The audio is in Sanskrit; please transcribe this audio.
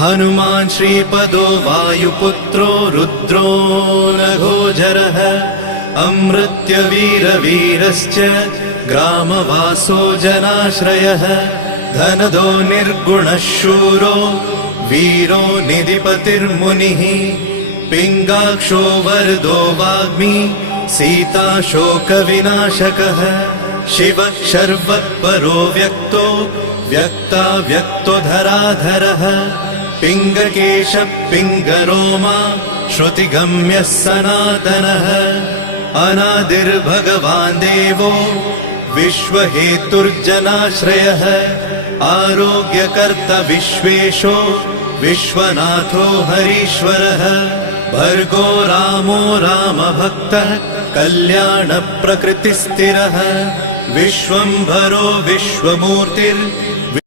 हनुमान् श्रीपदो वायुपुत्रो रुद्रो नघोजरः अमृत्यवीरवीरश्च ग्रामवासो जनाश्रयः धनदो निर्गुणः शूरो वीरो निधिपतिर्मुनिः पिङ्गाक्षो वरदो वाग्मी सीताशोकविनाशकः शिवः शर्वत्परो व्यक्तो व्यक्तो धराधरः पिङ्गकेशः पिङ्गरोमा श्रुतिगम्यः सनातनः अनादिर्भगवान् देवो विश्वहेतुर्जनाश्रयः आरोग्यकर्ता विश्वेशो विश्वनाथो हरीश्वरः भर्गो रामो रामभक्तः कल्याणप्रकृतिस्थिरः विश्वम्भरो विश्वमूर्तिर्विश्वरूपो